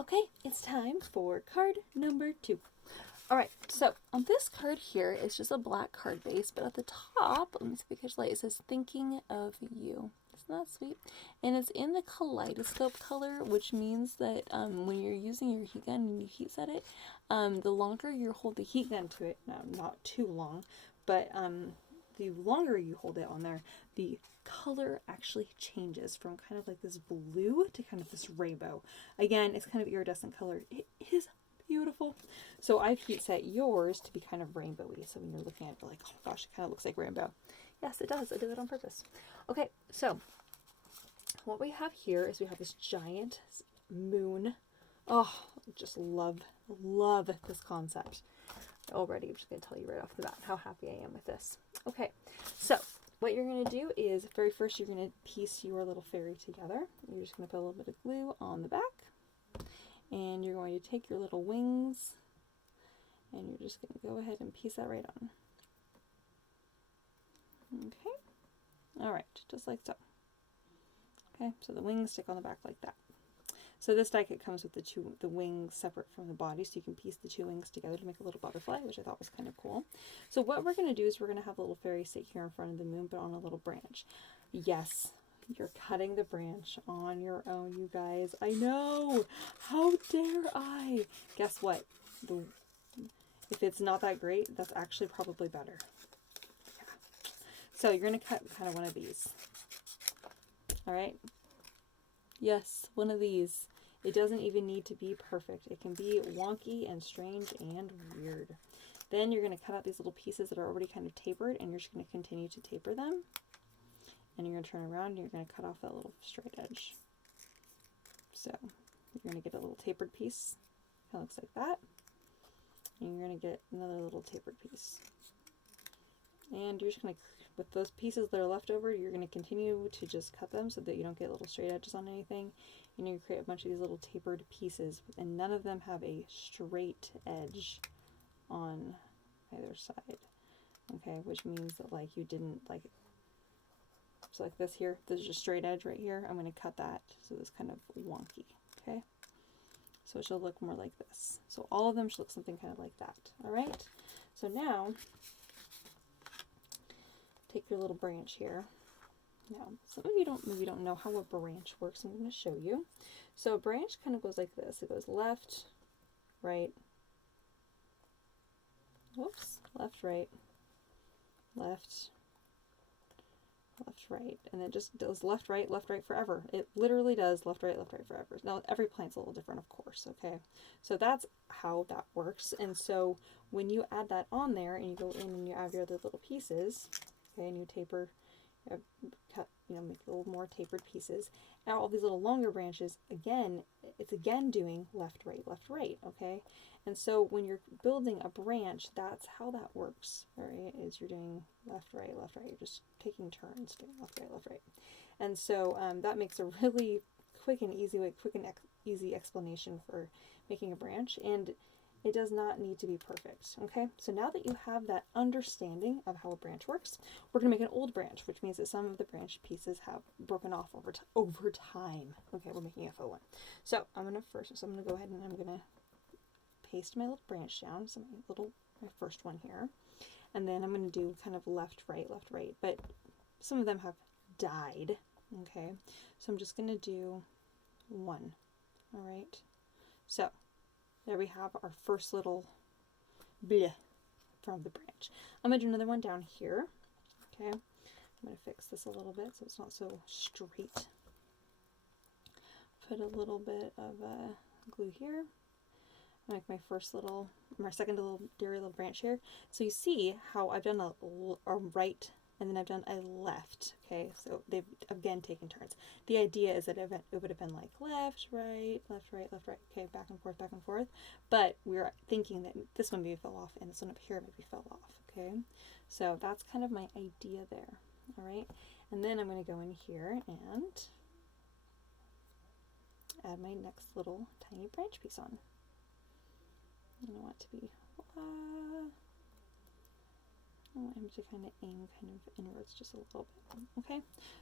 Okay, it's time for card number 2. Alright, so on this card here, it's just a black card base, but at the top, let me see if I catch light, it says Thinking of You. Isn't that sweet? And it's in the kaleidoscope color, which means that when you're using your heat gun and you heat set it, the longer you hold the heat gun to it, now not too long, but the longer you hold it on there, the color actually changes from kind of like this blue to kind of this rainbow. Again, it's kind of iridescent color. It is beautiful. So I've heat set yours to be kind of rainbowy. So when you're looking at it, you're like, oh gosh, it kind of looks like rainbow. Yes, it does. I did that on purpose. Okay, so what we have here is we have this giant moon. Oh, just love this concept. Already, I'm just going to tell you right off the bat how happy I am with this. Okay, so what you're going to do is, very first, you're going to piece your little fairy together. You're just going to put a little bit of glue on the back. And you're going to take your little wings and you're just going to go ahead and piece that right on. Okay. All right, just like so. Okay, so the wings stick on the back like that. So this die kit comes with the wings separate from the body, so you can piece the 2 wings together to make a little butterfly, which I thought was kind of cool. So what we're going to do is we're going to have a little fairy sit here in front of the moon, but on a little branch. Yes, you're cutting the branch on your own, you guys. I know! How dare I? Guess what? If it's not that great, that's actually probably better. Yeah. So you're going to cut kind of one of these. Alright? Yes, one of these. It doesn't even need to be perfect. It can be wonky and strange and weird. Then you're going to cut out these little pieces that are already kind of tapered, and you're just going to continue to taper them. And you're going to turn around and you're going to cut off that little straight edge. So you're going to get a little tapered piece. Kind of looks like that. And you're going to get another little tapered piece. And you're just going to, with those pieces that are left over, you're going to continue to just cut them so that you don't get little straight edges on anything. And you create a bunch of these little tapered pieces, and none of them have a straight edge on either side. Okay, which means that like you didn't like, so like this here, this is a straight edge right here. I'm going to cut that so it's kind of wonky. Okay, so it should look more like this. So all of them should look something kind of like that. All right, so now take your little branch here. Now, some of you maybe don't know how a branch works. I'm going to show you. So a branch kind of goes like this. It goes left, right, whoops, left, right, left, left, right, and it just does left, right forever. It literally does left, right forever. Now, every plant's a little different, of course, okay? So that's how that works. And so when you add that on there and you go in and you add your other little pieces, okay, and you taper, cut, make a little more tapered pieces. Now all these little longer branches, again, it's again doing left, right, okay? And so when you're building a branch, that's how that works, right? Is you're doing left, right. You're just taking turns doing left, right. And so that makes a really quick and easy explanation for making a branch. And it does not need to be perfect, okay? So now that you have that understanding of how a branch works, we're going to make an old branch, which means that some of the branch pieces have broken off over time. Okay, we're making a faux one. So I'm going to go ahead and I'm going to paste my little branch down, so my first one here. And then I'm going to do kind of left, right, but some of them have died, okay? So I'm just going to do one, all right? So there we have our first little bleh from the branch. I'm going to do another one down here. Okay, I'm going to fix this a little bit so it's not so straight. Put a little bit of glue here. Make my second little dairy little branch here. So you see how I've done a right and then I've done a left. Okay, so they've again taken turns. The idea is that it would have been like left, right. Okay, back and forth. But we're thinking that this one maybe fell off and this one up here maybe fell off. Okay, so that's kind of my idea there. All right, and then I'm going to go in here and add my next little tiny branch piece on. And I want it to be, I want him to kind of aim kind of inwards just a little bit. Okay,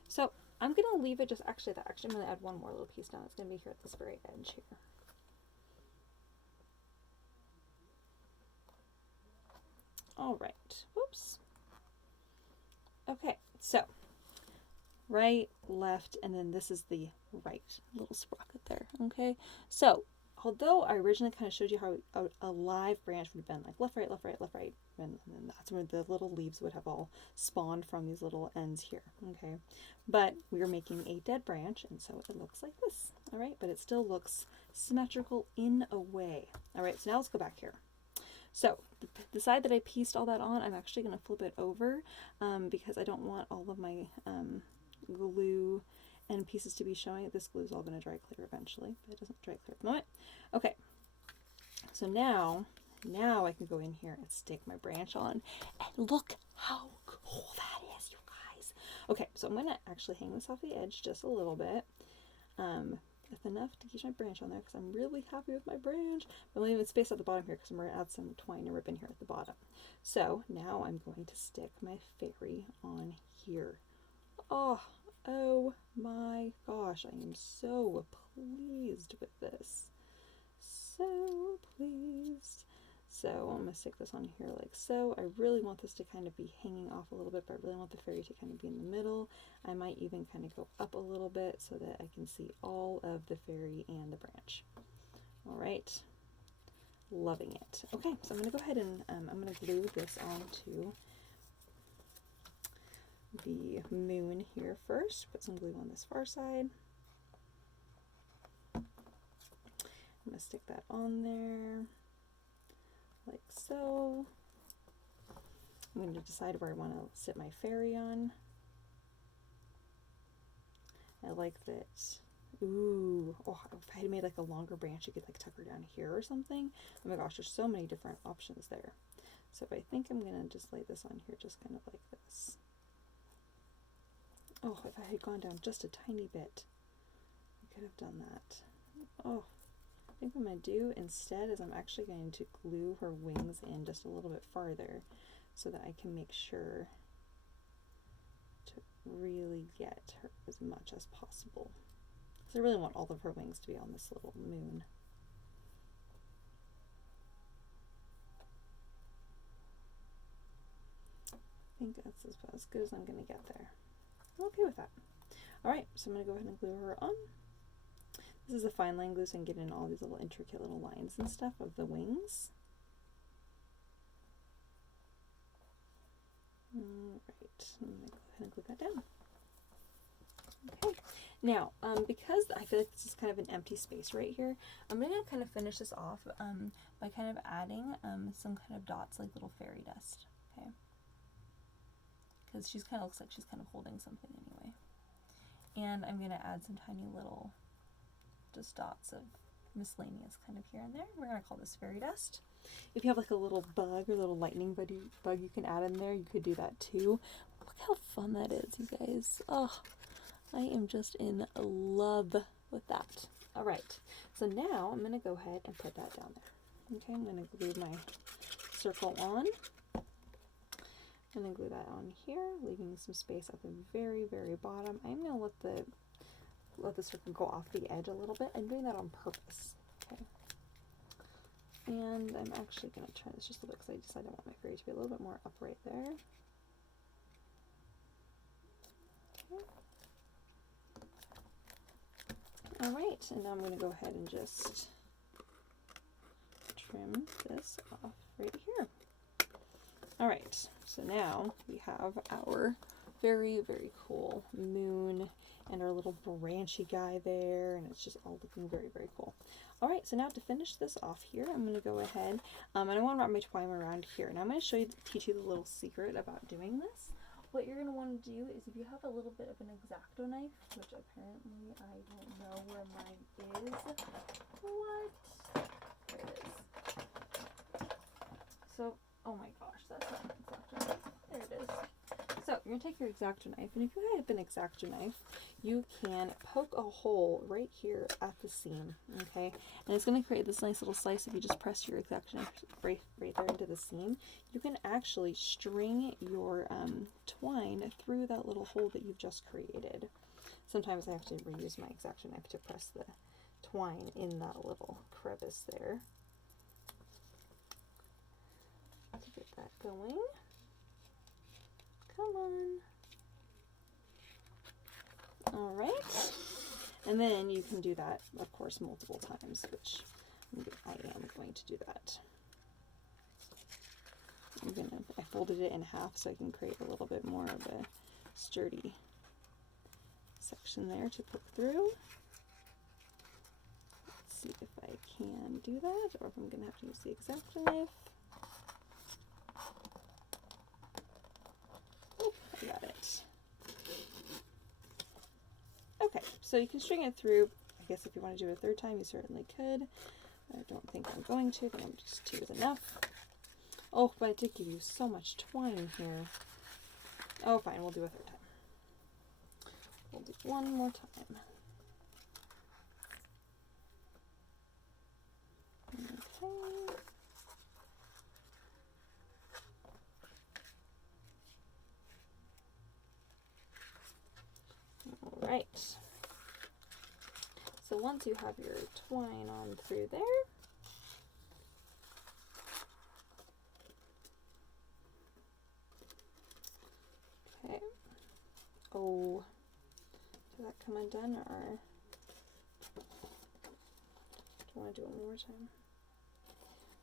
so I'm going to leave it just, I'm going to add one more little piece down. It's going to be here at this very edge here. All right. Whoops. Okay, so right, left, and then this is the right little sprocket there. Okay, so although I originally kind of showed you how a live branch would have been like left, right, left, right, left, right, and then that's where the little leaves would have all spawned from these little ends here. Okay, but we are making a dead branch, and so it looks like this. All right, but it still looks symmetrical in a way. All right, so now let's go back here. So the side that I pieced all that on, I'm actually going to flip it over because I don't want all of my glue and pieces to be showing. This glue is all going to dry clear eventually, but it doesn't dry clear at the moment. Okay, so now I can go in here and stick my branch on, and look how cool that is, you guys. Okay, so I'm going to actually hang this off the edge just a little bit. That's enough to keep my branch on there because I'm really happy with my branch. I'm leaving space at the bottom here because I'm going to add some twine and ribbon here at the bottom. So now I'm going to stick my fairy on here. Oh my gosh, I am so pleased with this. So pleased. So I'm going to stick this on here like so. I really want this to kind of be hanging off a little bit, but I really want the fairy to kind of be in the middle. I might even kind of go up a little bit so that I can see all of the fairy and the branch. All right. Loving it. Okay, so I'm going to go ahead and I'm going to glue this onto the moon here first. Put some glue on this far side. I'm going to stick that on there like so. I'm going to decide where I want to sit my fairy on. I like that. Ooh, oh, if I had made like a longer branch, you could like tuck her down here or something. Oh my gosh, there's so many different options there. So I think I'm going to just lay this on here just kind of like this. Oh, if I had gone down just a tiny bit, I could have done that. Oh, I think what I'm going to do instead is I'm actually going to glue her wings in just a little bit farther so that I can make sure to really get her as much as possible. Because I really want all of her wings to be on this little moon. I think that's about as good as I'm going to get there. I'm okay with that. Alright, so I'm going to go ahead and glue her on. This is a fine line glue so I can get in all these little intricate little lines and stuff of the wings. Alright, I'm going to go ahead and glue that down. Okay, now because I feel like this is kind of an empty space right here, I'm going to kind of finish this off by kind of adding some kind of dots like little fairy dust. Okay, because she kind of looks like she's kind of holding something anyway. And I'm going to add some tiny little just dots of miscellaneous kind of here and there. We're going to call this fairy dust. If you have like a little bug or little lightning bug you can add in there, you could do that too. Look how fun that is, you guys. Oh, I am just in love with that. All right, so now I'm going to go ahead and put that down there. Okay, I'm going to glue my circle on. I'm going to glue that on here, leaving some space at the very, very bottom. I'm going to let the circle go off the edge a little bit. I'm doing that on purpose. Okay. And I'm actually going to try this just a little bit because I decided I want my fairy to be a little bit more upright there. Okay. Alright, and now I'm going to go ahead and just trim this off right here. Alright, so now we have our very, very cool moon and our little branchy guy there, and it's just all looking very, very cool. Alright, so now to finish this off here, I'm going to go ahead, and I want to wrap my twine around here. Now I'm going to teach you the little secret about doing this. What you're going to want to do is if you have a little bit of an X-Acto knife, which apparently I don't know where mine is. What? There it is. So, oh my gosh, that's not an X-Acto knife. There it is. So you're going to take your X-Acto knife, and if you have an X-Acto knife, you can poke a hole right here at the seam, okay? And it's going to create this nice little slice. If you just press your X-Acto knife right there into the seam, you can actually string your twine through that little hole that you've just created. Sometimes I have to reuse my X-Acto knife to press the twine in that little crevice there. To get that going. Come on. All right. And then you can do that, of course, multiple times, which I am going to do that. I folded it in half so I can create a little bit more of a sturdy section there to poke through. Let's see if I can do that, or if I'm going to have to use the X-Acto knife. Oh, I got it. Okay, so you can string it through. I guess if you want to do it a third time, you certainly could. I don't think I'm going to. I think I'm just 2 is enough. Oh, but I did give you so much twine here. Oh, fine, we'll do a third time. We'll do one more time. Okay. All right. So once you have your twine on through there, okay. Oh, did that come undone, or do you want to do it one more time?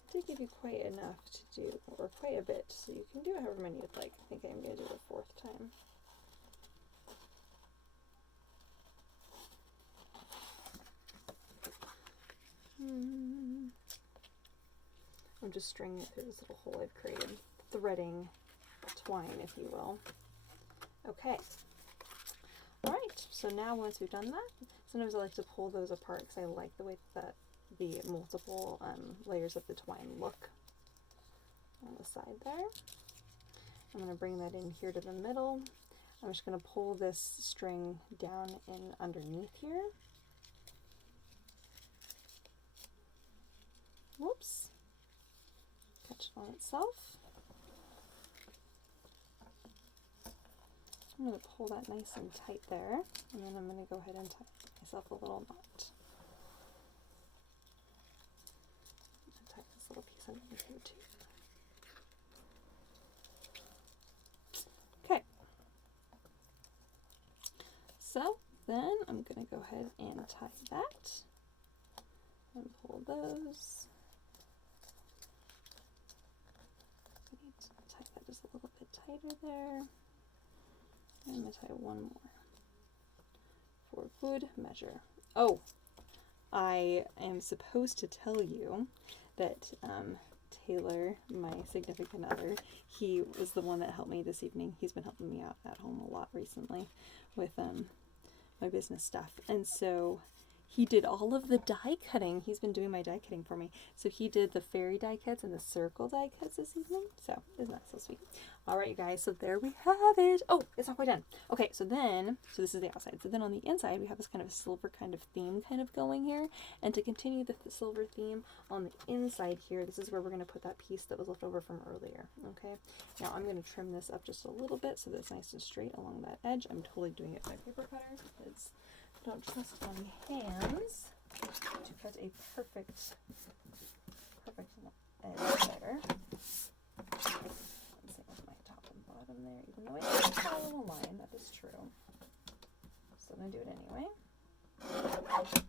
I did give you quite enough to do, or quite a bit, so you can do it however many you'd like. I think I'm going to do it a 4th time. I'm just stringing it through this little hole I've created, threading twine, if you will. Okay. Alright, so now once we've done that, sometimes I like to pull those apart because I like the way that the multiple layers of the twine look on the side there. I'm going to bring that in here to the middle. I'm just going to pull this string down in underneath here. Whoops. Catch it on itself. I'm going to pull that nice and tight there, and then I'm going to go ahead and tie myself a little knot. Tie this little piece underneath here too. Okay. So then I'm going to go ahead and tie that and pull those. I need to tie that just a little bit tighter there. I'm going to tie one more for good measure. Oh, I am supposed to tell you that Taylor, my significant other, he was the one that helped me this evening. He's been helping me out at home a lot recently with my business stuff. And so he did all of the die cutting. He's been doing my die cutting for me. So he did the fairy die cuts and the circle die cuts this evening. So isn't that so sweet? All right, you guys. So there we have it. Oh, it's not quite done. Okay, so this is the outside. So then on the inside, we have this kind of silver kind of theme kind of going here. And to continue the silver theme on the inside here, this is where we're going to put that piece that was left over from earlier. Okay. Now I'm going to trim this up just a little bit so that it's nice and straight along that edge. I'm totally doing it by paper cutter because I don't trust my hands to cut a perfect edge there. Let's see with my top and bottom there, even though I didn't follow a line, that is true. Still gonna do it anyway. Okay.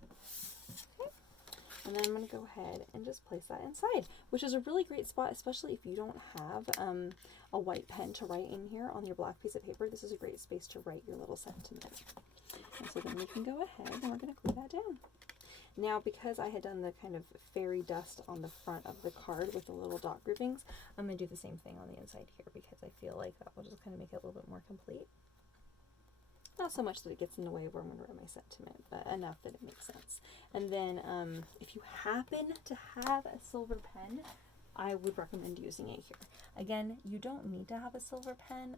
And then I'm gonna go ahead and just place that inside, which is a really great spot, especially if you don't have a white pen to write in here on your black piece of paper. This is a great space to write your little sentiment. And so then we can go ahead and we're going to glue that down. Now, because I had done the kind of fairy dust on the front of the card with the little dot groupings, I'm going to do the same thing on the inside here because I feel like that will just kind of make it a little bit more complete. Not so much that it gets in the way where I'm going to write my sentiment, but enough that it makes sense. And then if you happen to have a silver pen, I would recommend using it here. Again, you don't need to have a silver pen.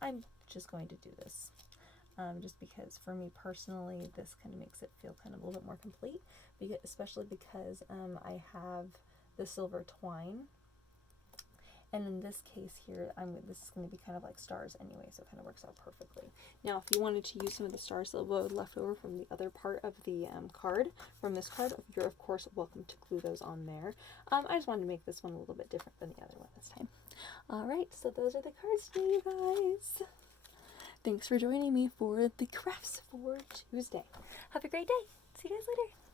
I'm just going to do this. Just because for me personally, this kind of makes it feel kind of a little bit more complete, especially because I have the silver twine, And in this case here, this is going to be kind of like stars anyway, so it kind of works out perfectly. Now, if you wanted to use some of the stars that were left over from the other part of the card, from this card, you're of course welcome to glue those on there. I just wanted to make this one a little bit different than the other one this time. Alright, so those are the cards today, you guys. Thanks for joining me for the crafts for Tuesday. Have a great day. See you guys later.